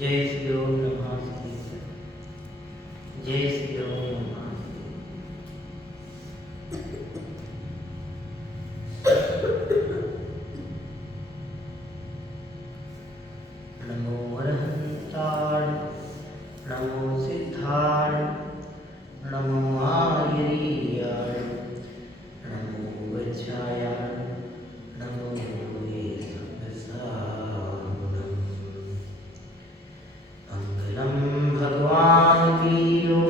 जय श्री ओम नमः। जय श्री ओम नमः। नमो अरहंताय, नमो सिद्धाय, नमो आर्याय, नमो वज्राय, नमो मंगलम भगवान वीरो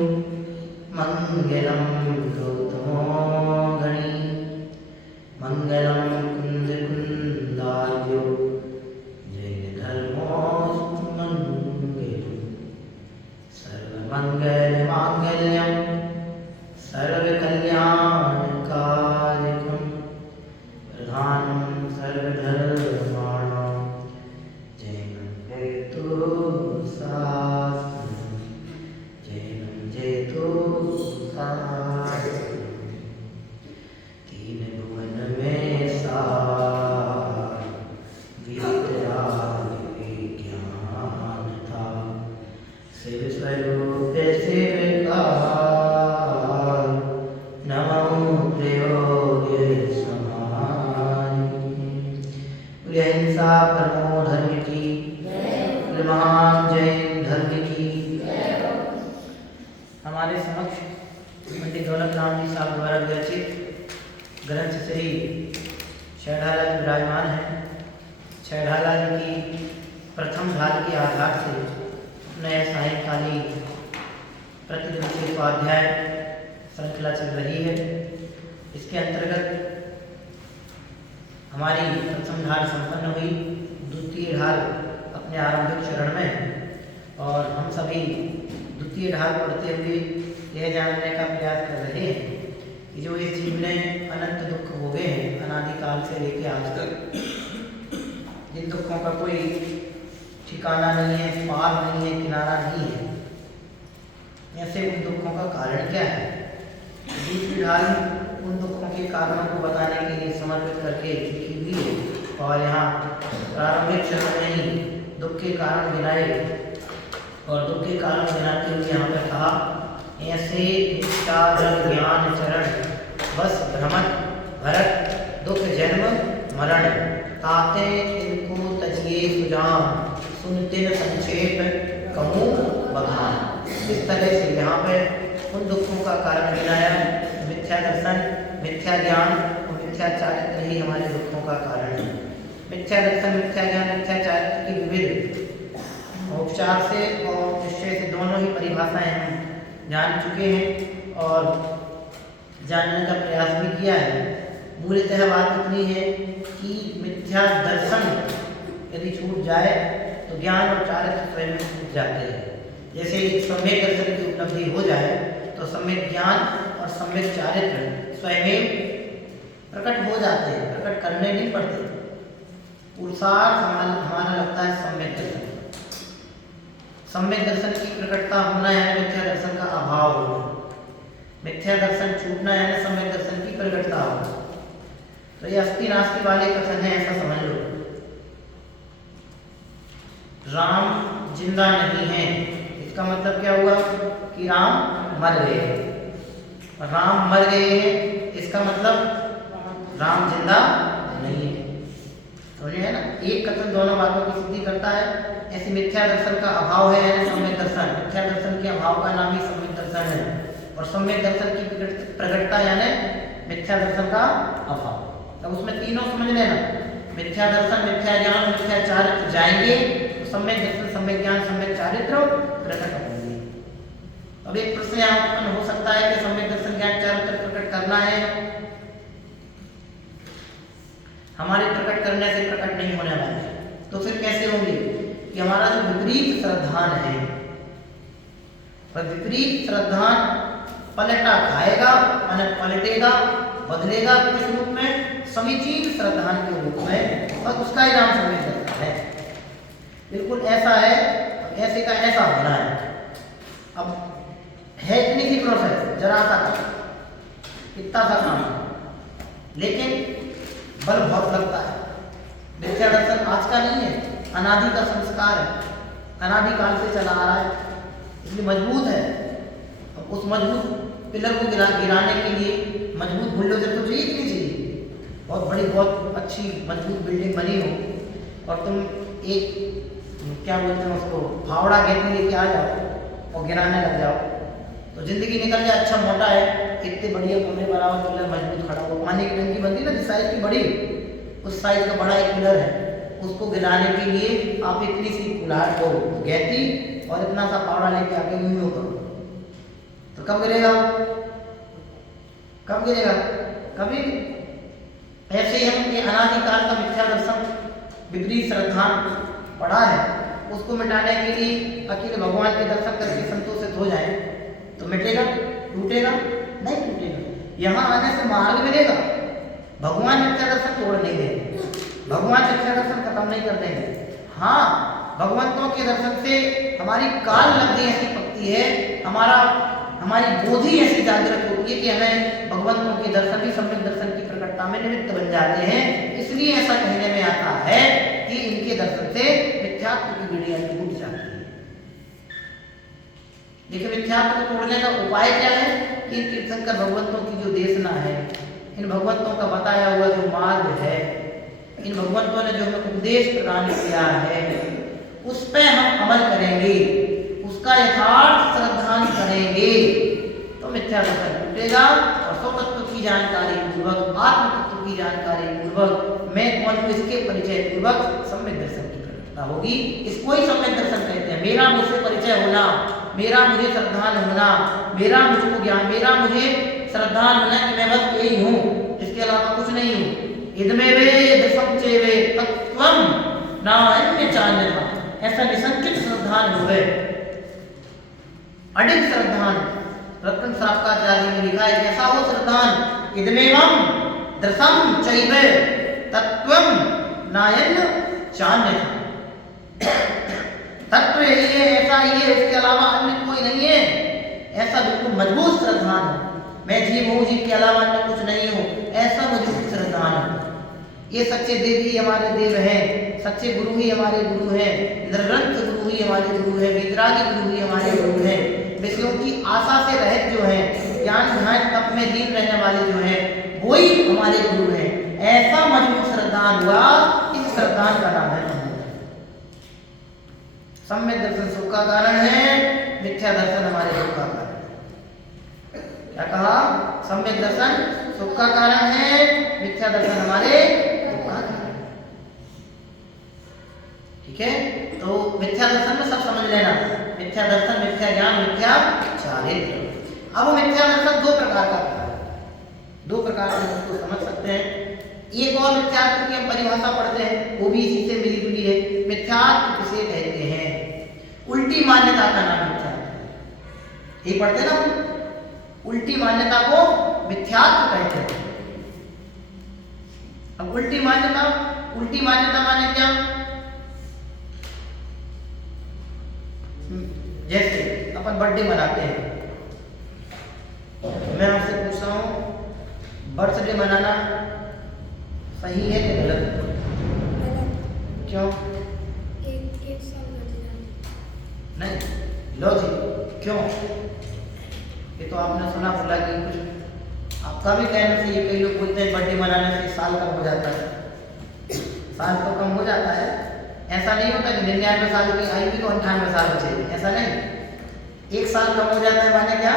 मंगलम गौतमो गणी मंगलम कुंद कुंदार्यो जैन धर्मो मंगलम सर्वमंगल मांगल्यम सर्वकल्याणकारकम प्रधानम सर्वधर्माणां जैनं जयतु शास्त्रम् जैनं जयतु शास्त्रम्। तीन भुवन में सार विद्याधि विज्ञान था, शिव स्वरूप शिव का नमो प्रयोग समानि। अहिंसा परमो धर्म की, महान जैन धर्म की। हमारे समक्ष पंडित दौलत राम जी साहब द्वारा विरचित ग्रंथ श्री छैढाला जी विराजमान है। छैढाला जी की प्रथम ढाल के आधार से नया सायंकाली प्रतिदिवसीय स्वाध्याय श्रृंखला चल रही है। इसके अंतर्गत हमारी प्रथम ढाल संपन्न हुई, द्वितीय ढाल अपने आरंभिक चरण में, और हम सभी द्वितीय ढाल पढ़ते हुए यह जानने का प्रयास कर रहे हैं कि जो इस जीव ने अनंत दुख भोगे हैं अनादिकाल से लेकर आज तक, जिन दुखों का कोई ठिकाना नहीं है, पार नहीं है, किनारा नहीं है, ऐसे उन दुखों का कारण क्या है। दूसरी ढाल उन दुखों के कारणों को बताने के लिए समर्पित करके लिखी हुई है, और यहाँ प्रारंभिक चरण में ही दुख के कारण गिनाए, और दुख के कारण गिनाते हुए यहाँ पर कहा, ऐसे निष्ठादृढ़ ज्ञान चरण बस भ्रमत भरत दुख जन्म मरण, ताते इनको तजिए सुजान सुनते न संक्षेप कहूँ बखान। इस तरह से यहाँ पर उन दुखों का कारण गिनाया। मिथ्या दर्शन, मिथ्या ज्ञान और मिथ्या चारित्र ही हमारे दुखों का कारण है। मिथ्या दर्शन, मिथ्या ज्ञान, मिथ्या चारित्र की विविध उपचार से और निश्चय से दोनों ही परिभाषाएं हम जान चुके हैं और जानने का प्रयास भी किया है। मूलतः बात इतनी है कि मिथ्या दर्शन यदि छूट जाए तो ज्ञान और चारित्र स्वयं छूट जाते हैं। जैसे सम्यक दर्शन की उपलब्धि हो जाए तो सम्यक ज्ञान और सम्यक चारित्र स्वयं प्रकट हो जाते हैं, प्रकट करने नहीं पड़ते। पुरुषार्थ हमारा लगता है सम्यक दर्शन। सम्यक दर्शन की प्रकटता होना है मिथ्या दर्शन का अभाव होना, मिथ्या दर्शन छूटना है सम्यक दर्शन की प्रकटता होना। तो ये अस्थि नास्ति वाले कथन है, ऐसा समझ लो। राम जिंदा नहीं है, इसका मतलब क्या हुआ कि राम मर गए। राम मर गए हैं, इसका मतलब राम जिंदा नहीं है। समझे है ना, एक कथन दोनों बातों की सिद्धि करता है। ऐसे मिथ्या दर्शन का अभाव है सम्यक दर्शन, मिथ्या दर्शन के अभाव का नाम ही सम्यक दर्शन है, और सम्यक दर्शन की प्रकटता यानी मिथ्या दर्शन का अभाव। तब उसमें तीनों समझ लेना, मिथ्या दर्शन, मिथ्या ज्ञान, मिथ्या चारित्र जाएंगे तो सम्यक दर्शन, सम्यक ज्ञान, सम्यक चारित्र प्रकट होंगे। अब एक प्रश्न यहाँ उत्पन्न हो सकता है कि सम्यक दर्शन, ज्ञान, चारित्र प्रकट करना है, हमारे प्रकट करने से प्रकट नहीं होने वाले, तो फिर कैसे होंगे? कि हमारा जो विपरीत श्रद्धान है, वह विपरीत श्रद्धान पलटा खाएगा, माने पलटेगा, बदलेगा किस रूप में? समीचीन श्रद्धान के रूप में, और उसका ही नाम सम्यक दर्शन है। बिल्कुल ऐसा है, ऐसे का ऐसा होना है। अब है इतनी सी प्रोसेस, जरा सा इतना सा काम, लेकिन बल बहुत लगता है। मिथ्या दर्शन आज का नहीं है, अनादि का संस्कार है। अनादिकाल से चला आ रहा है, इसलिए मजबूत है। अब उस मजबूत पिलर को गिराने के लिए मजबूत बुलडोजर तो चाहिए कि नहीं चाहिए? बहुत बड़ी बहुत अच्छी मजबूत बिल्डिंग बनी हो और तुम एक क्या बोलते हैं उसको फावड़ा घेरने लेके आ जाओ और गिराने लग जाओ तो जिंदगी निकल जाए। अच्छा मोटा है, इतने बढ़िया कमरे बराबर पिलर मजबूत खड़ा हो, पानी की टंकी बनती ना जिस साइज की बड़ी, उस साइज का बड़ा एक पिलर है, उसको गिराने के लिए आप इतनी सी कुल्हाड़ को गहती और इतना सा फावड़ा लेके आके यूं करो तो कब गिरेगा? कब गिरेगा? कभी। ऐसे ही हम ये अनादिकाल का मिथ्या दर्शन विपरीत श्रद्धा पड़ा है, उसको मिटाने के लिए अकेले भगवान के दर्शन करके संतोषित हो जाए तो मिटेगा? टूटेगा? नहीं टूटेगा। यहाँ आने से मार्ग मिलेगा। भगवान मिथ्या दर्शन तोड़ नहीं देंगे, भगवान मिथ्या दर्शन खत्म नहीं कर देंगे। हाँ, भगवंतों के दर्शन से हमारी काल लब्धि ऐसी पकती है, हमारी बोधि ऐसी जागृत होती है कि हमें भगवंतों के दर्शन भी सम्यक दर्शन की प्रकटता में निमित्त बन जाते हैं। इसलिए ऐसा कहने में आता है कि इनके दर्शन से मिथ्यात्व की बेड़ियां टूट जाती है। देखिए मिथ्यात्व को तोड़ने का उपाय क्या है कि तीर्थंकर भगवंतों की जो देशना है, इन भगवंतों का बताया हुआ जो मार्ग है, इन भगवंतों ने जो हमें उपदेश प्रदान किया है, उस पर हम अमल करेंगे, उसका यथार्थ श्रद्धान करेंगे तो मिथ्या दर्शन टूटेगा और स्वतत्व की जानकारी पूर्वक, आत्म तत्व की जानकारी पूर्वक, मैं कौन हूं इसके परिचय पूर्वक सम्यक दर्शन की प्रकटता होगी। इसको ही सम्यक दर्शन कहते हैं। मेरा मुझसे परिचय होना, मेरा मुझे श्रद्धान होना, मेरा मुझको ज्ञान, मेरा मुझे श्रद्धान होना कि मैं बस यही हूँ, इसके अलावा कुछ नहीं हूँ। इदमेवे दशमचेवे तत्वम नान्य चान्यथा, ऐसा निसंकित श्रद्धान हो गए, अडिग श्रद्धान। रत्न श्रावकाचार्य ने लिखा है कैसा हो श्रद्धान? इदमेवम दशम चैवे तत्वम नान्य चान्यथा, तत्व यही है, ऐसा ही है, इसके अलावा अन्य कोई नहीं है। ऐसा बिल्कुल मजबूत श्रद्धान हो, मैं जीव हूँ, जीव के अलावा अन्य कुछ नहीं हूँ, ऐसा मजबूत श्रद्धान हो। ये सच्चे देव ही हमारे देव हैं, सच्चे गुरु ही हमारे गुरु हैं, निर्ग्रंथ गुरु ही हमारे गुरु हैं, वितरागी गुरु ही हमारे गुरु हैं। विषयों की आशा से रहित जो है, ज्ञान ध्यान तप में लीन रहने वाले जो है, वही हमारे गुरु हैं। ऐसा मजबूत श्रद्धान हुआ, इस श्रद्धान का नाम है सम्यक दर्शन। सुख का कारण है, मिथ्या दर्शन हमारे दुख का कारण है। क्या कहा? सम्यक दर्शन सुख का कारण है, मिथ्या दर्शन हमारे दुख का कारण है। ठीक है, तो मिथ्या दर्शन में सब समझ लेना, मिथ्या दर्शन, मिथ्या ज्ञान, मिथ्या चारित्र। अब मिथ्या दर्शन दो प्रकार का है, दो प्रकार से उसको समझ सकते हैं। एक और मिथ्यात्व की हम परिभाषा पढ़ते हैं, वो भी इसी से मिली जुली है। मिथ्यात्व किसे कहते हैं? उल्टी मान्यता का नाम मिथ्यात्व है। ये पढ़ते ना, उल्टी मान्यता को मिथ्यात्व कहते हैं। अब उल्टी मान्यता माने क्या? जैसे अपन बर्थडे मनाते हैं, मैं आपसे पूछ रहा हूँ बर्थडे मनाना सही है कि गलत? क्यों? एक साल नहीं, लॉजिक क्यों? ये तो आपने सुना बोला कि कुछ आपका भी कहना से ये, कई लोग बोलते हैं बर्थडे मनाने से साल कम हो जाता है। साल तो कम हो जाता है, ऐसा नहीं होता कि 99 साल की आयु भी तो 98 साल हो चाहिए, ऐसा नहीं। एक साल कम हो जाता है माने क्या?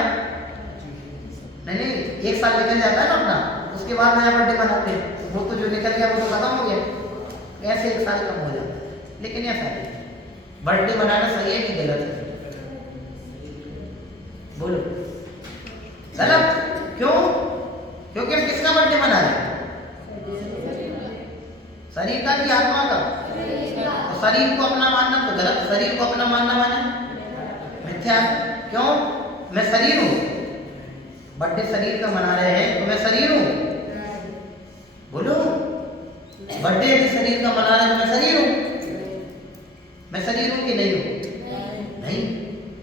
नहीं, एक साल निकल जाता है ना अपना, उसके बाद नया बर्थडे मनाते हैं, वो तो जो निकल गया वो तो खत्म हो गया। ऐसे एक साल कम हो जाता है, लेकिन ऐसा नहीं। बर्थडे मनाना सही है कि गलत है? बोलो। गलत। क्यों? क्योंकि हम किसका बर्थडे मना रहे हैं? शरीर का कि आत्मा का? तो शरीर को अपना मानना तो गलत, शरीर को अपना मानना माने मिथ्या। क्यों? मैं शरीर हूं, बर्थडे शरीर का मना रहे हैं तो मैं शरीर हूं। बोलो, बर्थडे यदि शरीर का मना रहे हैं तो मैं शरीर हूं। मैं शरीर हूं कि नहीं हूं? नहीं।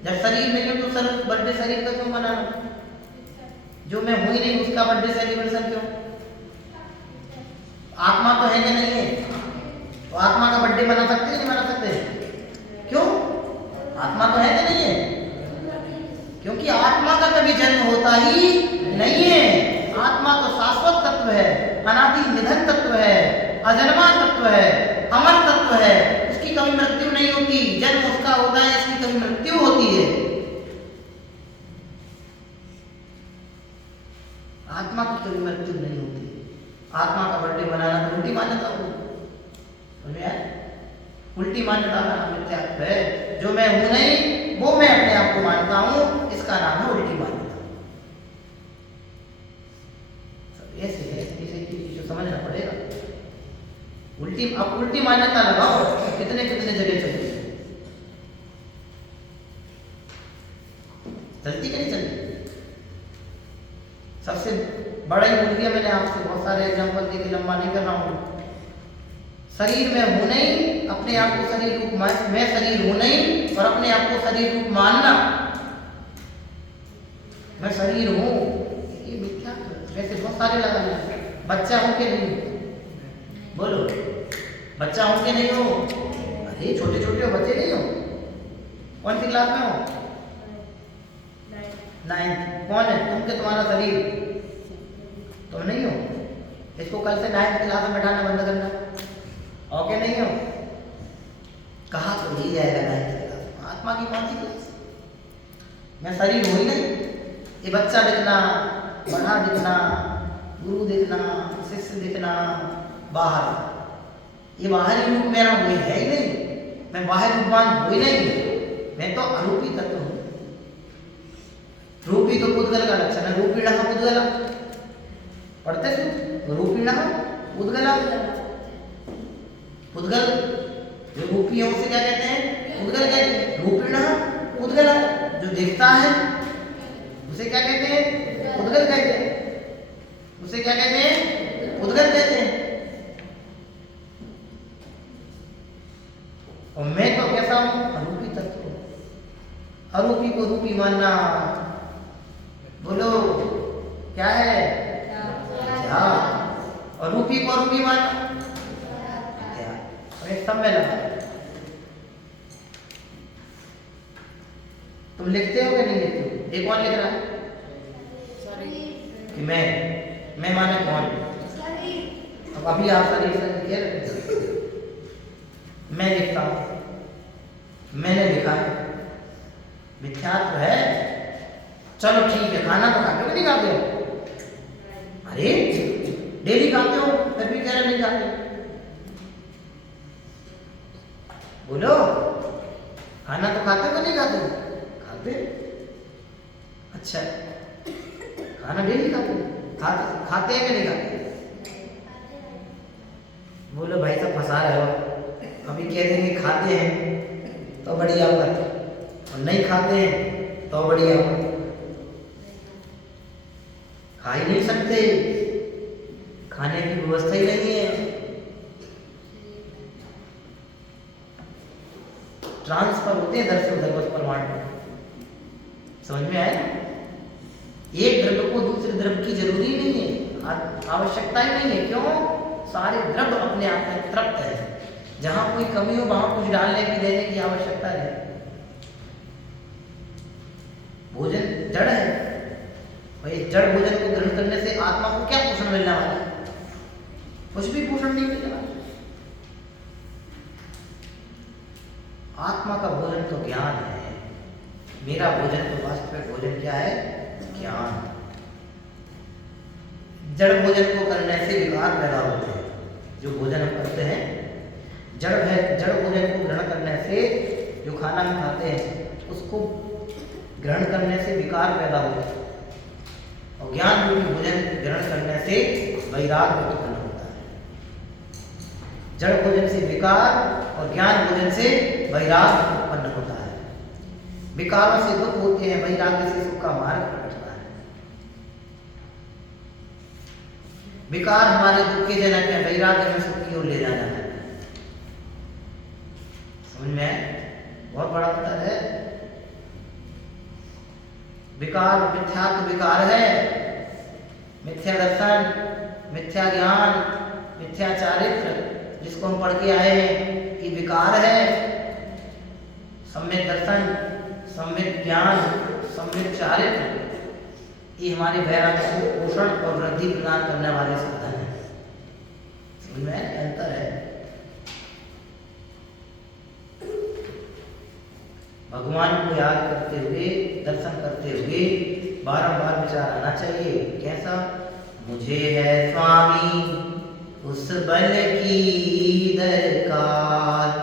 जब शरीर नहीं हो तो सर बर्थडे शरीर का क्यों मनाना? जो मैं हूं ही नहीं उसका बर्थडे सेलिब्रेशन क्यों? आत्मा तो है कि नहीं है? तो आत्मा का बर्थडे मना सकते हैं नहीं मना सकते? क्यों? ही नहीं है। आत्मा तो शाश्वत तत्व है, अनादि निधन तत्व है, अजन्मा तत्व है, अमर तत्व है। उसकी कभी मृत्यु नहीं होती। जन्म उसका होता है, इसकी कभी मृत्यु होती है। आत्मा की कभी मृत्यु नहीं होती। आत्मा का बर्थडे मनाना तो उल्टी मान्यता हो, समझ में आया? उल्टी मान्यता का नाम मिथ्यात्व है। जो मैं हूं नहीं वो मैं अपने आप को मानता हूं, इसका नाम है उल्टी मान्यता। ऐसे है, इसे चीज समझना पड़ेगा। अब उल्टी मान्यता लगाओ, कितने कितने जगह चलती है, चलती कि नहीं चलती? सबसे बड़ा ही बोल दिया मैंने आपसे, बहुत सारे एग्जांपल देके लंबा नहीं कर रहा हूं। शरीर में हूं नहीं, अपने आप को शरीर रूप मैं शरीर हूं नहीं और अपने आप को शरीर रूप मानना, मैं शरीर हूं, ये मिथ्या। वैसे बहुत सारे लगाने हैं। बच्चा हूं कि नहीं, बोलो, बच्चा हूं कि नहीं हो? अरे छोटे छोटे हो, बच्चे नहीं हो। कौन सी क्लास में हो? 9th। कौन है तुम के तुम्हारा शरीर? तुम नहीं हो। इसको कल से 9th क्लास में बैठाना बंद करना। ओके नहीं हो? कहा तो यही जाएगा 9th क्लास। आत्मा की कौन सी क्लास? मैं शरीर हूं ही नहीं। ये बच्चा दिखना, बड़ा दिखना, गुरु दिखना, शिष्य दिखना, बाहर, ये बाहरी रूप मेरा वही है ही नहीं। मैं बाहर रूपवान हो ही नहीं। मैं तो अरूपी तत्व हूं। रूपी तो पुद्गल का लक्षण है। रूपीण पुद्गल पढ़ते थे। रूपीण पुद्गल, पुद्गल जो रूपी है उसे क्या कहते हैं? पुद्गल कहते हैं। रूपीण पुद्गल, जो दिखता है उसे क्या कहते हैं? पुद्गल कहते हैं। उसे क्या कहते हैं? पुद्गल कहते हैं। और मैं तो कैसा हूं? अरूपी तत्व। अरूपी को रूपी मानना, बोलो क्या है? क्या? और रूपी को रूपी मानना क्या? और एक सब में लगा। तुम लिखते हो कि नहीं लिखते हो? ये कौन लिख रहा है? कि मैं माने कौन? अब अभी आप शरीर से लिखे रहे, मैं लिखता हूं, मैंने लिखा है, मिथ्यात्व है। चलो ठीक है, खाना तो खाते हो कि नहीं खाते हो? अरे डेली खाते हो, फिर भी कह रहे नहीं खाते। बोलो, खाना तो खाते हो कि नहीं खाते हो? खाते। अच्छा, खाना डेली खाते हो? खाते हैं कि नहीं खाते? बोलो भाई सब फंसा रहे हो। अभी कह देंगे खाते हैं तो बढ़िया बात, और नहीं खाते हैं तो बढ़िया बात। खा ही नहीं सकते, खाने की व्यवस्था ही नहीं है। ट्रांसफर होते हैं इधर से उधर बस परमाणु। समझ में आया? एक द्रव्य को दूसरे द्रव्य की जरूरी नहीं है, आवश्यकता ही नहीं है। क्यों? सारे द्रव्य अपने आप में तृप्त है। जहां कोई कमी हो वहां कुछ डालने की, देने की आवश्यकता है। भोजन जड़ है, और ये जड़ भोजन को ग्रहण करने से आत्मा को क्या पोषण मिलने वाला है? कुछ भी पोषण नहीं मिलने वाला। आत्मा का भोजन तो ज्ञान है। मेरा भोजन तो वास्तविक भोजन क्या है? ज्ञान। जड़ भोजन को करने से विकार पैदा होते हैं। जो भोजन हम करते हैं, जड़ भोजन को ग्रहण करने से, जो खाना हम खाते हैं उसको ग्रहण करने से विकार पैदा होते हैं। और ज्ञान रूपी भोजन ग्रहण करने से वैराग्य उत्पन्न होता है। जड़ भोजन से विकार और ज्ञान भोजन से वैराग्य उत्पन्न होता है। विकारों से दुख होते हैं, वैराग्य से सुख का मार्ग प्रकटता है। विकार हमारे दुख के जनक है, वैराग्य में सुख की ओर ले जाना है। समझ में आए? बहुत बड़ा अंतर है। विकार मिथ्यात्व विकार है, मिथ्या दर्शन, मिथ्या ज्ञान, मिथ्या चारित्र, जिसको हम पढ़ के आए हैं, ये विकार है। सम्यक दर्शन, सम्यक ज्ञान, सम्यक चारित्र, ये हमारे वैराग्य को पोषण और वृद्धि प्रदान करने वाले साधन हैं। समझ में अंतर है। भगवान को याद करते हुए, दर्शन करते हुए बारंबार विचार आना चाहिए। कैसा? मुझे है स्वामी उस बल की दरकार।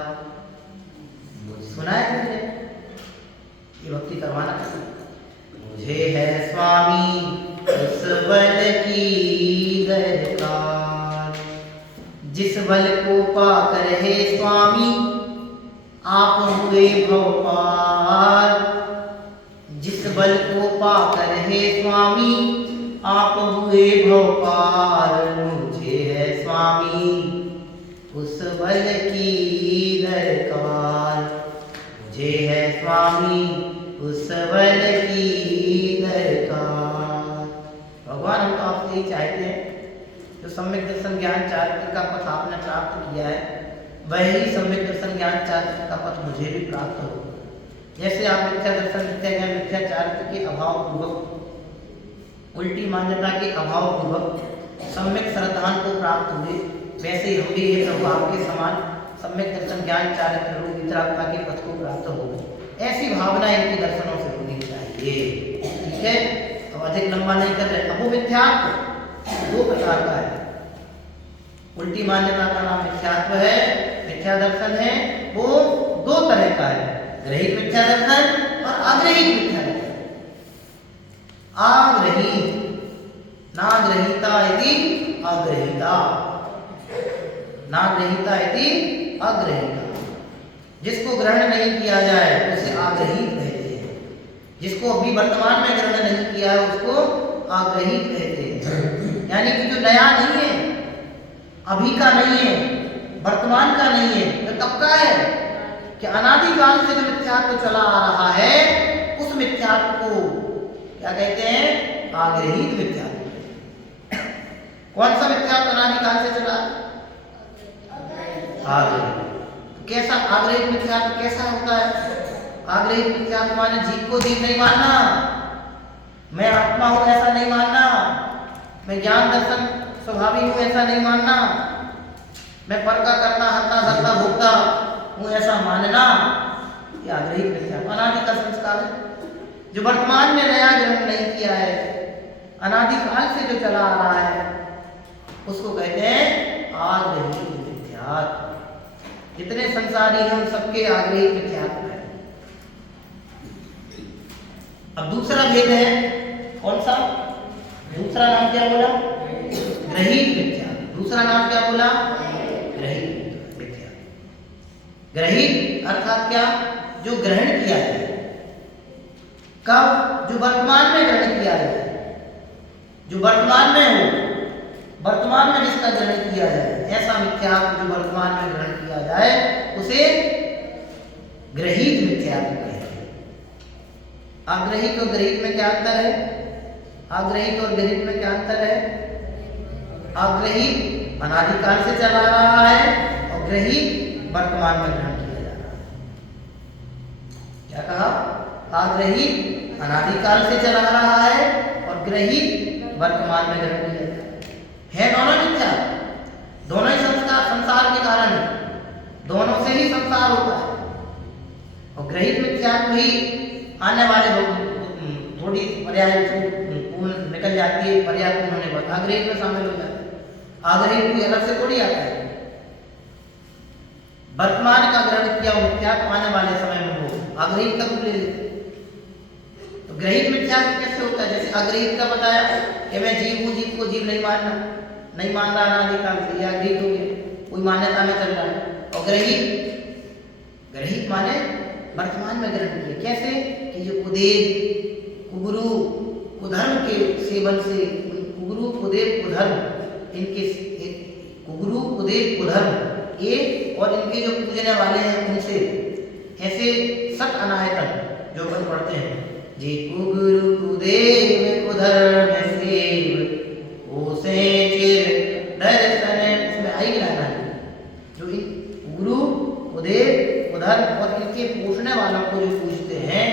सुना है तुमने? ये भक्ति करवाना चाहिए। मुझे है स्वामी उस बल की दरकार, जिस बल को पाकर है स्वामी आप हुए भव पार। जिस बल को पाकर है स्वामी आप हुए भव पार। मुझे है स्वामी उस बल की दरकार, मुझे है स्वामी उस बल की दरकार। भगवान हम तो आपसे ही चाहते हैं जो सम्यक दर्शन ज्ञान चारित्र का पथ आपने प्राप्त किया है, वही सम्यक दर्शन ज्ञान चारित्र का पथ मुझे भी प्राप्त हो। जैसे आप मिथ्या दर्शन, मिथ्या ज्ञान, मिथ्या चारित्र के अभाव पूर्वक, उल्टी मान्यता के अभाव पूर्वक सम्यक श्रद्धान को प्राप्त हुए, वैसे ही हम भी ये प्रभु आपके समान सम्यक दर्शन ज्ञान चारित्र रूप वितरागता के पथ को प्राप्त हो। ऐसी भावना इनके दर्शनों से होनी चाहिए। ठीक है, तो अधिक लंबा नहीं कर रहे। अब वो मिथ्यात्व दो प्रकार का है। उल्टी मान्यता का नाम मिथ्यात्व है, मिथ्या दर्शन है, वो दो तरह का है, ग्रहित मिथ्या दर्शन और अग्रहित मिथ्या दर्शन। आग्रहित, नाग्रहीता इति अग्रहीता, नाग्रहीता इति अग्रहीता। जिसको ग्रहण नहीं किया जाए उसे आग्रहित कहते हैं। जिसको अभी वर्तमान में ग्रहण नहीं किया है उसको आग्रहित कहते हैं। यानी कि जो नया नहीं है, अभी का नहीं है, वर्तमान का नहीं है, तो कब का है? कि अनादिकाल से जो मिथ्यात्व चला आ रहा है उस मिथ्यात्व को क्या कहते हैं? आग्रहित मिथ्यात्व। कौन सा मिथ्यात्व अनादिकाल से चला? आग्रहित। कैसा आग्रहित मिथ्यात्व कैसा होता है? आग्रहित मिथ्यात्व माने जीव को जीव नहीं मानना, मैं आत्मा हूं ऐसा नहीं मानना, मैं ज्ञान दर्शन स्वभावी हूं ऐसा नहीं मानना, मैं पर का करना हरता धरता भोगता हूं ऐसा मानना। ये आग्रहित मिथ्यात्व अनादि का संस्कार है जो वर्तमान में नया ग्रहण नहीं किया है, अनादिकाल से जो चला आ रहा है उसको कहते हैं आग्रहित मिथ्यात्व। जितने संसारी हैं उन सबके आग्रहित मिथ्यात्व है। अब दूसरा भेद है, कौन सा? दूसरा नाम क्या बोला? ग्रहित मिथ्यात्व। दूसरा नाम क्या बोला? ग्रहित मिथ्यात्व। ग्रहित अर्थात क्या? जो ग्रहण किया है। कब? जो वर्तमान में ग्रहण किया है, जो वर्तमान में हो, वर्तमान में जिसका ग्रहण किया जाए, ऐसा मिथ्यात्व जो वर्तमान में ग्रहण किया जाए उसे ग्रहित मिथ्यात्व कहते हैं। आग्रहित और ग्रहित में क्या अंतर है? आग्रहित और ग्रहित में क्या अंतर है? आग्रहित अनादिकाल से चला रहा है और ग्रहित वर्तमान में ग्रहण किया जा रहा है। क्या कहा? आग्रहित अनादिकाल से चला रहा है और ग्रहित वर्तमान में ग्रहण किया जा रहा है दोनों मिथ्या। दोनों ही संसार के कारण है, दोनों से ही संसार होता है। और ग्रहित मिथ्यात्व ही आने वाले थोड़ी पर्याय निकल जाती है, पर्याय होने पर आग्रहित में शामिल हो जाता है। आग्रहित कोई अलग से थोड़ी आता है। वर्तमान का ग्रहण किया मिथ्यात्व आने वाले समय में वो आग्रहित का रूप ले लेते। तो ग्रहित मिथ्यात्व कैसे होता है? जैसे आग्रहित का बताया कि मैं जीव हूं, जीव को जीव नहीं मानना, नहीं मान रहा अनादिकाल से, यह आग्रहित हो गया, कोई मान्यता में चल रहा है। और ग्रहित, ग्रहित माने वर्तमान में ग्रहण किया। कैसे? कि जो कुदेव कुगुरु कुधर्म के सेवन से, कुगुरु कुदेव कुधर्म, इनके कुगुरु कुदेव कुधर्म ये और इनके जो पूजने वाले हैं उनसे ऐसे सत अनायतन जो अपन पढ़ते हैं, जी कुगुरु कुदेव कुधर्म सेव ओसे चिर दर्शन, इसमें आई लाना है जो इन गुरु कुदेव कुधर्म और इनके पूछने वालों को जो पूछते हैं,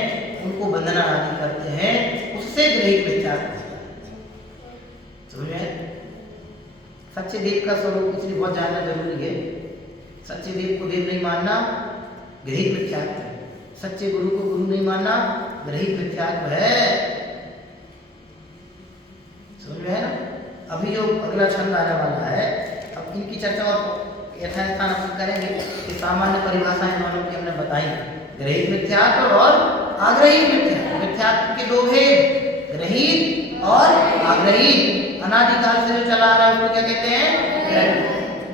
उनको वंदना आदि करते हैं, उससे ग्रहित मिथ्यात्व होता है। समझ में? सच्चे देव का स्वरूप इसलिए बहुत जानना जरूरी है। सच्चे देव को देव नहीं मानना गृहीत मिथ्यात्व है। सच्चे गुरु को गुरु नहीं मानना गृहीत मिथ्यात्व है। समझ में है ना? अभी जो अगला छंद आने वाला है, अब इनकी चर्चा और यथास्थान अपन करेंगे कि सामान्य परिभाषाएं दोनों की हमने बताई, गृहीत मिथ्यात्व और आग्रहित मिथ्यात्व। मिथ्यात्व के दो भेद, गृहीत और आग्रहित। अनादिकाल से जो चला आ रहा है उसको क्या कहते हैं?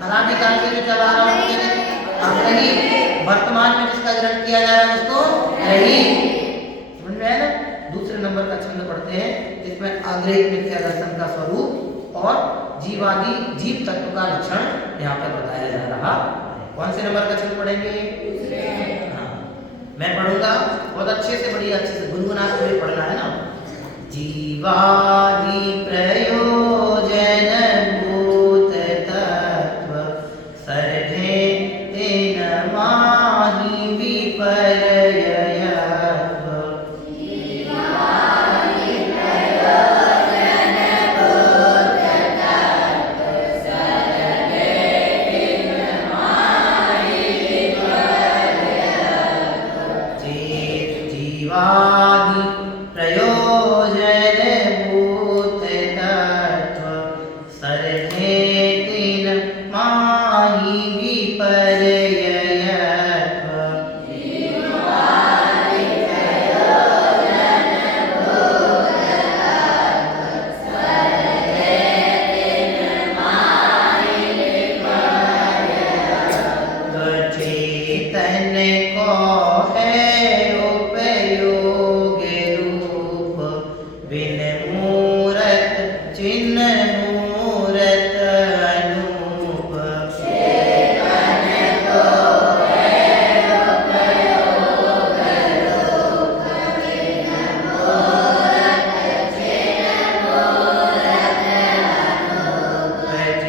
अनादिकाल से जो चला आ रहा है उसको आग्रहित। वर्तमान में जिसका ग्रहण किया जा रहा है उसको गृहीत। समझ में है ना? दूसरे नंबर का छंद पढ़ते हैं, इसमें आग्रहित मिथ्या दर्शन का स्वरूप और जीवादी जीव तत्व का लक्षण यहाँ पर बताया जा रहा। कौन से नंबर का छंद पढ़ेंगे? हाँ, मैं पढ़ूंगा, बहुत अच्छे से, बड़ी अच्छे से गुनगुनाते हुए पढ़ना है ना। जीवादि प्रयोजन भूत तत्व सर्वे तेन माहि विपर्ययत्व। जीवादि प्रयोजन भूत तत्व सर्वे तेन माहि विपर्ययत्व। चेतन को है उपयोग रूप, बिन मूरत चिन्ह मूरत अनूप।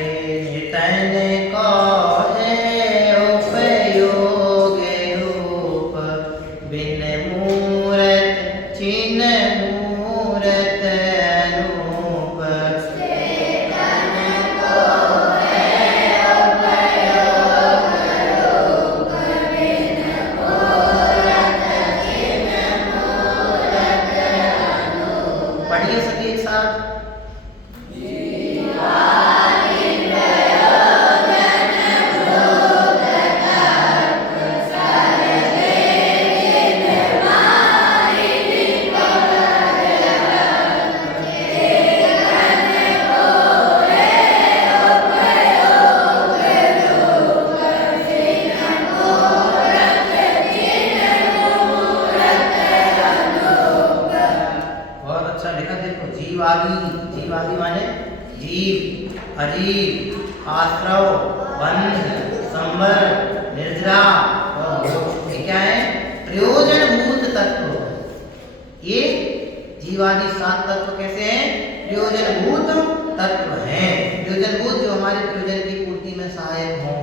चेतन को है उपयोग रूप, बिन मूरत चिन्ह मूरत अनूप। पढ़िए सभी एक साथ। बहुत अच्छा लिखा। देखो, जीवादि, जीवादि माने जीव, अजीव, आश्रव, बंध, संवर, निर्जरा और मोक्ष। ये क्या है? प्रयोजनभूत तत्व। ये जीवादि सात तत्व कैसे हैं? प्रयोजनभूत तत्व हैं। प्रयोजनभूत, जो हमारे प्रयोजन की पूर्ति में सहायक हों,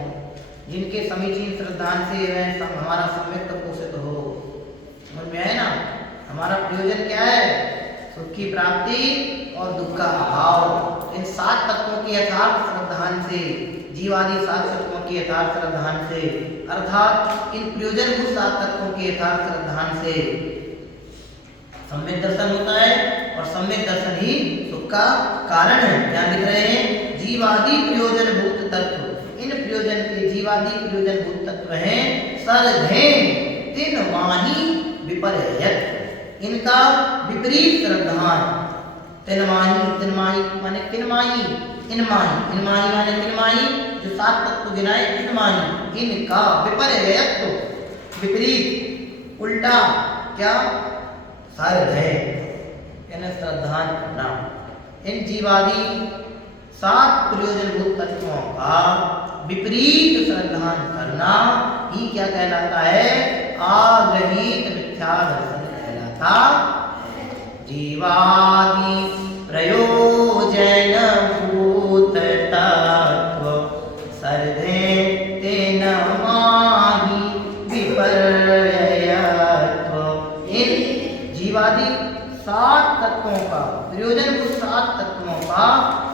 जिनके समीचीन श्रद्धान से वह हमारा सम्यक पोषित हो। समझ में है ना? हमारा प्रयोजन क्या है? सुख की प्राप्ति और दुख का अभाव। इन सात तत्वों के यथार्थ श्रद्धान से, जीवादि सात तत्वों के यथार्थ श्रद्धान से, अर्थात इन प्रयोजनभूत सात तत्वों के यथार्थ श्रद्धान से सम्यक दर्शन होता है, और सम्यक दर्शन ही सुख का कारण है। क्या लिख रहे हैं? जीवादि प्रयोजनभूत तत्व। इन प्रयोजन के जीवादि प्रयोजनभूत तत्व हैं सर्वे तेन माहि विपर्ययत्व। इनका विपरीत श्रद्धान। तिनमाही, तिनमाही माने किनमाही, इनमाही, इनमाही माने तिनमाही, जो सात तत्व गिनाए इनमाही, इनका विपर्ययत्व, विपरीत, उल्टा, क्या? सर्वे यानी श्रद्धान करना। इन जीवादि सात प्रयोजनभूत तत्वों का विपरीत श्रद्धान करना ही क्या कहलाता है? आग्रहित मिथ्या दर्शन कहलाता। जीवादि प्रयोजन भूत तत्व सर्वे तेन माहि विपर्ययत्व। इन जीवादि सात तत्वों का, प्रयोजनभूत सात तत्वों का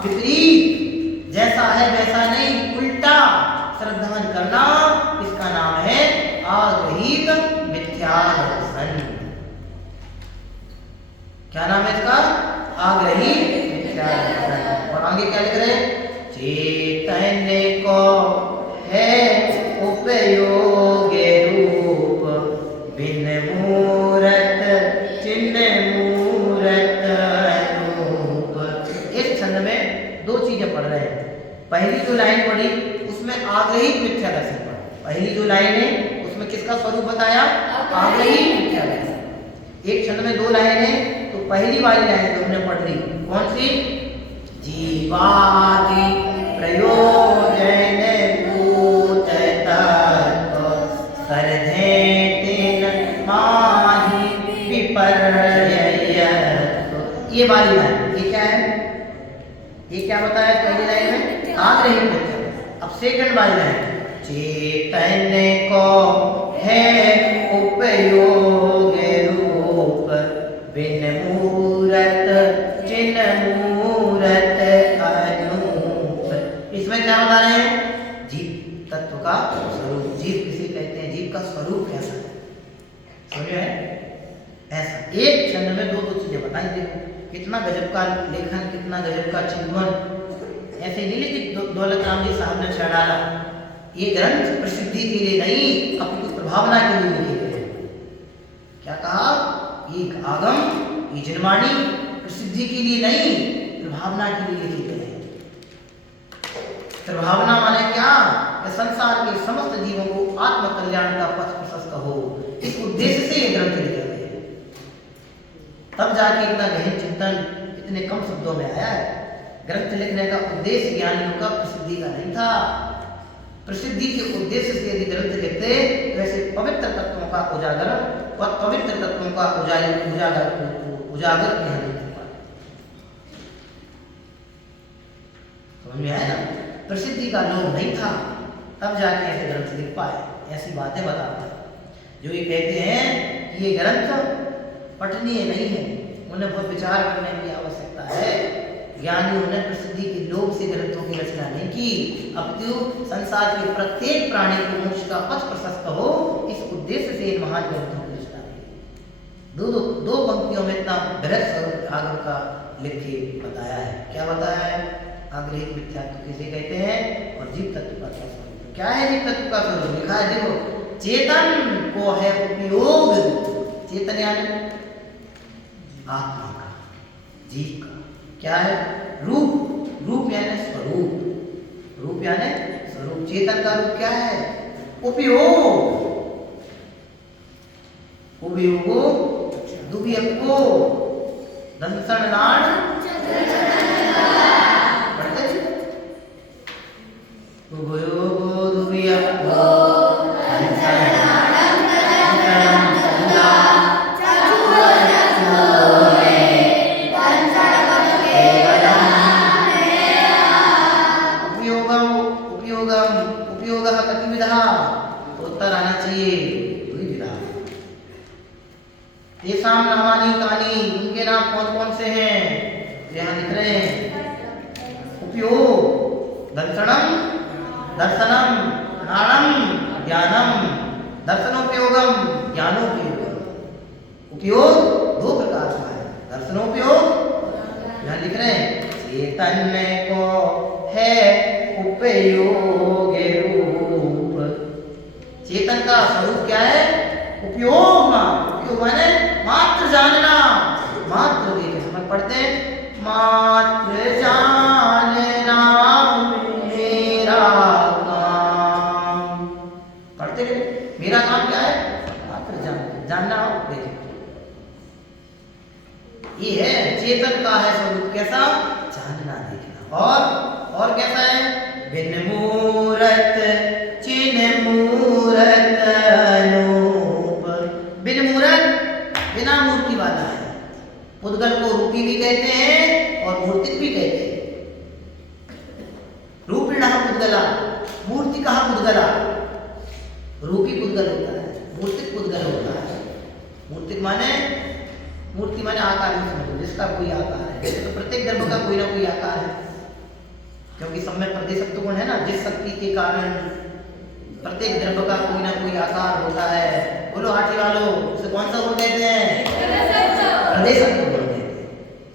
विपरीत, जैसा है वैसा नहीं, उल्टा श्रद्धान करना, इसका नाम है आग्रहित मिथ्या दर्शन। क्या नाम है इसका? आग्रहित मिथ्या दर्शन। और आगे क्या लिख रहे हैं? चैतन्य को है उपयोग रूप, बिन मूरत चिन्ह मूरत रूप। इस छंद में दो चीजें पढ़ रहे हैं। पहली जो लाइन पढ़ी उसमें आग्रहित मिथ्या दर्शन पढ़ा। पहली जो लाइन है उसमें किसका स्वरूप बताया? आग्रहित मिथ्या दर्शन। एक छंद में दो लाइन है, तो पहली वाली लाइन जो हमने पढ़ ली कौन सी? जीवादि प्रयोजन भूत तत्व सर्धेतिन माहि विपर्ययत्व। ये वाली लाइन, ये क्या है? ये क्या बताया पहली लाइन में? आग्रहित मिथ्या दर्शन। अब सेकंड वाली लाइन, चैतन्य को है उपयोग रूप, बिन मूरत चिन्ह मूरत अनूप। इसमें क्या बता रहे हैं? जीव तत्व का स्वरूप। जीव किसे कहते हैं? जीव का स्वरूप कैसा है? समझे ऐसा एक छंद में दो दो चीजें बताई। देखो कितना गजब का लेखन, कितना गजब का चिंतन। ऐसे नहीं लिखी दौलत राम जी साहब ने छेड़ डाला। ये ग्रंथ प्रसिद्धि के लिए नहीं, अपनी प्रभावना के लिए लिखे गए। क्या कहा? ये आगम, ये जनवाणी प्रसिद्धि के लिए नहीं, प्रभावना के लिए लिखे गए। प्रभावना माने क्या? कि संसार के समस्त जीवों को आत्म कल्याण का पथ प्रशस्त हो, इस उद्देश्य से ये ग्रंथ लिखे गए। तब जाके इतना गहन चिंतन इतने कम शब्दों में आया है। ग्रंथ लिखने का उद्देश्य ज्ञानियों का प्रसिद्धि का नहीं था। प्रसिद्धि के उद्देश्य से यदि ग्रंथ लिखते तो ऐसे पवित्र तत्वों का उजागर और पवित्र तत्वों का उजागर यहाँ नहीं कर पाए। समझ में आया ना? प्रसिद्धि का लोभ नहीं था, तब जाके ऐसे ग्रंथ लिख पाए। ऐसी बातें बताते हैं जो ये कहते हैं कि ये ग्रंथ पठनीय नहीं है, उन्हें बहुत विचार करने की आवश्यकता है। ज्ञानियों ने प्रसिद्धि के लोभ से ग्रंथों की रचना नहीं की, अपितु संसार के प्रत्येक प्राणी को मोक्ष का पथ प्रशस्त हो, इस उद्देश्य से इन महान ग्रंथों की रचना की। दो पंक्तियों में इतना बृहत स्वरूप आगम का लिख के बताया है। क्या बताया है? आग्रहित मिथ्या किसे कहते हैं और जीव तत्व का क्या स्वरूप? क्या है जीव तत्व का स्वरूप? लिखा है देखो, चेतन को है उपयोग। चेतन यानी आत्मा का, जीव का। क्या है? रूप। रूप यानी स्वरूप। रूप यानी स्वरूप। चेतन का रूप क्या है? उपयोग। उपयोगो दुव्यको दंसन नाड़ पढ़ते? उपयोगो दुव्यको दंसन उपयोगः कतिविधः? उत्तर आना चाहिए द्विविधः। तेषां नामानि कानि? उनके नाम कौन कौन से हैं? यहाँ लिख रहे हैं। उपयोग दर्शनम, दर्शनम ज्ञानम, ज्ञानम दर्शनोपयोगम, ज्ञानोपयोगम। उपयोग दो प्रकार का है, दर्शनोपयोग। यहाँ लिख रहे हैं चैतन्य को है उपयोग रूप। चेतन का स्वरूप क्या है? उपयोग। उपयोग माने मात्र जानना, मात्र देखे समझ पढ़ते हैं, मात्र जानना मेरा काम। पढ़ते हैं मेरा काम क्या है? मात्र जानना, जानना देखे। ये है चेतन का है स्वरूप कैसा? जानना देखना। और कैसा है? बिन मूरत चिन्ह मूरत अनूप। बिन मूरत बिना मूर्ति वाला है। पुद्गल को रूपी भी कहते हैं और मूर्तिक भी कहते हैं। रूपिणः पुद्गला, मूर्ति कहा पुद्गला? रूपी पुद्गल होता है, मूर्तिक पुद्गल होता है। मूर्तिक माने मूर्ति माने आकार नहीं समझो, जिसका कोई आकार है। जैसे तो प्रत्येक द्रव्य का कोई ना कोई आकार है। क्योंकि सब में प्रदेशत्व गुण है ना, जिस शक्ति के कारण प्रत्येक द्रव्य का कोई ना कोई आकार होता है। बोलो आठवीं वालों, उसे कौन सा गुण कहते हैं? प्रदेशत्व गुण कहते हैं।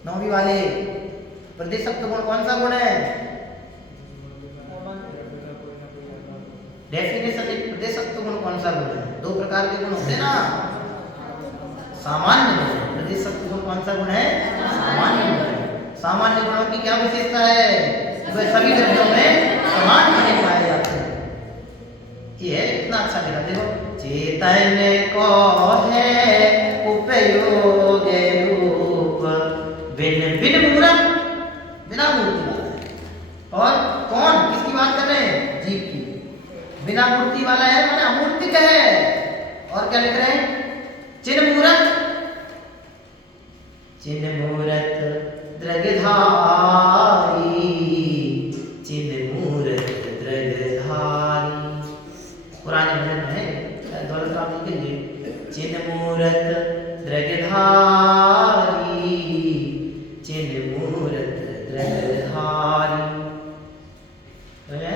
नौवीं वाले, प्रदेशत्व गुण कौन सा गुण है? डेफिनेशन, प्रदेशत्व गुण कौन सा गुण है? दो प्रकार के गुण होते हैं ना, सामान्य गुण। प्रदेशत्व गुण कौन सा गुण है? सामान्य गुण है। सामान्य गुणों की क्या विशेषता है? वह सभी द्रव्यों में समान बने पाए जाते हैं। ये है, इतना अच्छा लिखा। देखो, चैतन्य को है उपयोग रूप बिन बिन मूर्त, बिना मूर्ति वाला है। और कौन, किसकी बात कर रहे हैं? जीव की। बिना मूर्ति वाला है माने अमूर्तिक है। और क्या लिख रहे हैं? चिन्ह मूर्त, चिन्ह मूर्त द्रगधारी, चिन्ह मूर्त द्रगधारी। पुराने भजन में है, दौलत राम जी के लिए। चिन्ह मूर्त द्रगधारी, चिन्ह मूर्त द्रगधारी।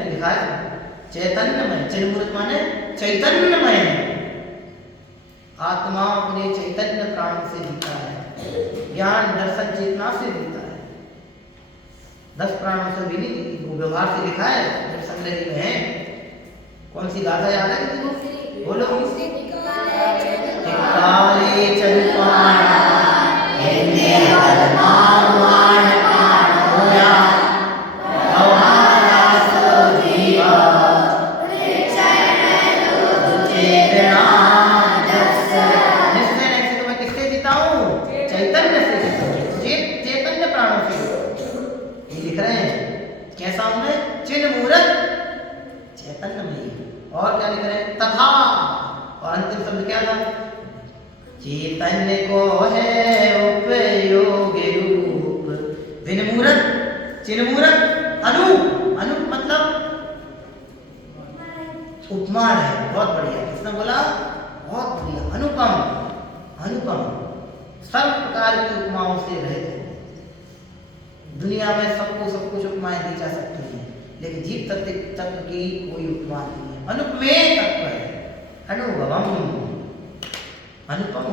लिखा है चैतन्यमय। चिन्ह मूर्त माने चैतन्यमय। आत्मा अपने चैतन्य प्राण से जीता है, ज्ञान दर्शन चेतना से जीता है। 10 प्राणों से भी नहीं, वो व्यवहार से लिखा है जब संग्रह में है। कौन सी गाथा याद है किसी को? बोलो। काले चलपाना एने अलमावान पाणोया भवाला सो जीवा चेतना चैतन्य से, चैतन्य प्राणों से। ये लिख रहे हैं कैसा हूं मैं? चिन्ह मूर्त चैतन्यमयी। और क्या लिख रहे हैं? तथा, और अंतिम शब्द क्या था? चैतन्य को है उपयोग रूप बिन मूर्त, चिन्ह मूर्त अनु। अनु मतलब उपमान है। बहुत बढ़िया, किसने बोला? बहुत बढ़िया। अनुपम, अनुपम, सब प्रकार की उपमाओं से रहित है। दुनिया में सबको सब कुछ उपमाएं दी जा सकती हैं, लेकिन जीव तत्व की कोई उपमा नहीं है। अनुपमेय तत्व है, अनुभवम, अनुपम,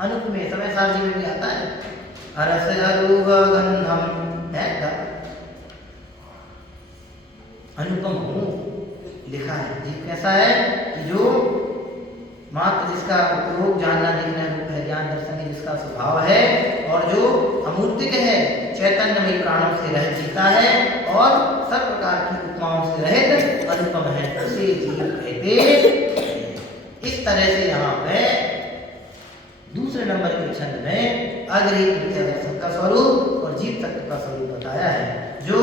अनुपमेय। समय सार जी में भी आता है, अरस अरूप गंधम है, अनुपम हूँ लिखा है। जीव कैसा है कि जो मात्र जिसका उपयोग जानना देखना रूप है, ज्ञान दर्शन की जिसका स्वभाव है, और जो अमूर्तिक है, चैतन्यमयी प्राणों से रहित जीता है और सब प्रकार की उपमाओं से रहित अनुपम है, उसे जीव कहते हैं। इस तरह से यहाँ पे दूसरे नंबर के छंद में अग्रहित मिथ्या दर्शन का स्वरूप और जीव तत्व का स्वरूप बताया है। जो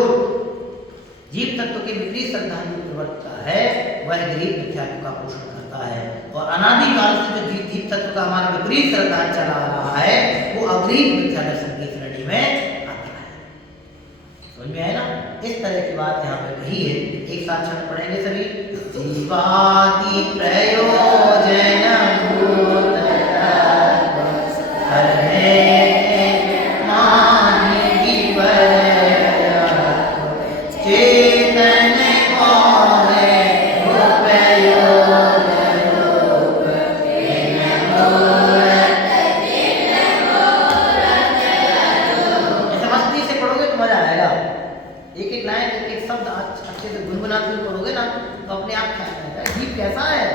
जीव तत्व के विपरीत श्रद्धांजलि प्रवर्तता है वह गरीब मिथ्यात्व का पोषण करता है, और अनादिकाल से जो जीव तत्व का हमारा विपरीत श्रद्धा चला रहा है वो अग्रीब मिथ्या दर्शन की श्रेणी में आता है। समझ में आया ना? इस तरह की बात यहाँ पे कही है। एक साथ छंद पढ़ेंगे सभी। जीवादि प्रयोजन भूत कैसा है?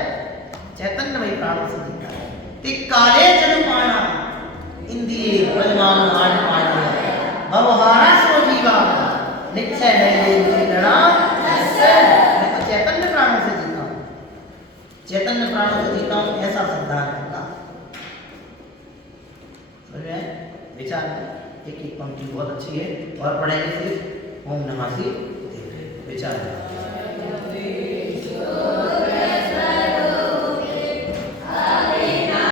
चैतन्यमयी प्राणों से जीता है। तिक्काले चलुपाना इंद्रिय बलवान मान पाना भवहारा सो जीवा निश्चय नहीं जीना। मैं तो चैतन्य प्राणों से जीता हूँ, चैतन्य प्राणों से जीता हूँ, ऐसा सिद्धांत करना। समझ में आया? विचार एक एक पंक्ति बहुत अच्छी है और पढ़ेंगे फिर ओम नमः शिवाय। विचार